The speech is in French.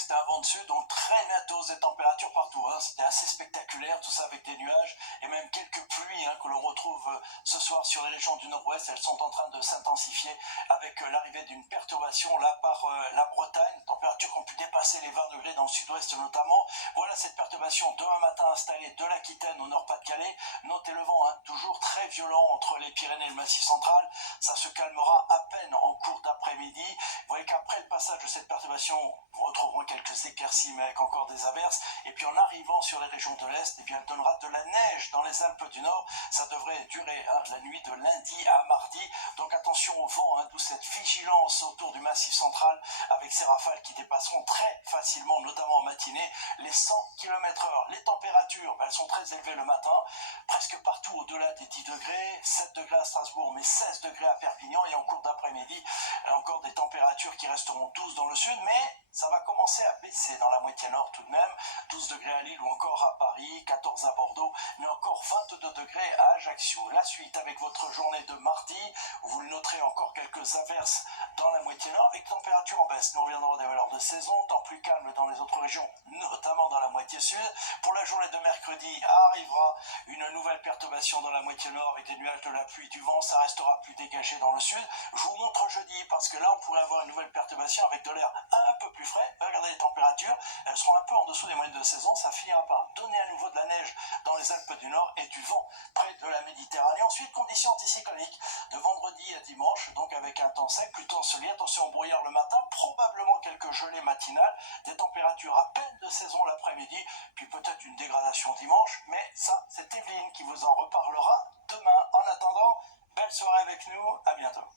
c'était un vent de sud, donc très nette hausse des températures partout. C'était assez spectaculaire, tout ça avec des nuages et même quelques pluies que l'on retrouve ce soir sur les régions du nord-ouest. Elles sont en train de s'intensifier avec l'arrivée d'une perturbation là par la Bretagne. Températures qui ont pu dépasser les 20 degrés dans le sud-ouest notamment. Voilà cette perturbation demain matin installée de l'Aquitaine au nord-Pas-de-Calais. Notez le vent, toujours très violent entre les Pyrénées et le Massif central. Ça se calmera à peine en cours d'après-midi. Vous voyez qu'après le passage de cette perturbation, nous retrouverons quelques éclaircies mais avec encore des averses. Et puis en arrivant sur les régions de l'Est, elle donnera de la neige dans les Alpes du Nord. Ça devrait durer la nuit de lundi à mardi. Donc attention au vent, d'où cette vigilance autour du Massif central avec ces rafales qui dépasseront très facilement, notamment en matinée, les 100 km/h. Les températures, elles sont très élevées le matin, presque partout au-delà des 10 degrés, 7 degrés à Strasbourg, mais 16 degrés à Perpignan. Et en cours d'après-midi, encore des températures qui resteront douces dans le sud, mais ça va commencer à baisser dans la moitié nord tout de même. 12 degrés à Lille ou encore à Paris, 14 à Bordeaux, mais encore 22 degrés à Ajaccio. La suite avec votre journée de mardi, vous le noterez, encore quelques averses dans la moitié nord avec température en baisse. Nous reviendrons des valeurs de saison, temps plus calme dans les autres régions, notamment dans la moitié sud. Pour la journée de mercredi, arrivera une nouvelle perturbation dans la moitié nord avec des nuages, de la pluie, du vent. Ça restera plus dégagé dans le sud. Je vous montre jeudi parce que là on pourrait avoir une nouvelle perturbation avec de l'air un peu plus frais. Regardez les températures, elles seront un peu en dessous des moyennes de saison. Ça finira par donner à nouveau de la neige dans les Alpes du Nord et du vent près de la Méditerranée. Ensuite, conditions anticycloniques de vendredi à dimanche, donc avec un temps sec, plutôt ensoleillé. Attention au brouillard le matin, probablement quelques gelées matinales, des températures à peine de saison l'après-midi, puis peut-être une dégradation dimanche, mais ça, c'est Evelyne qui vous en reparlera demain. En attendant, belle soirée avec nous, à bientôt.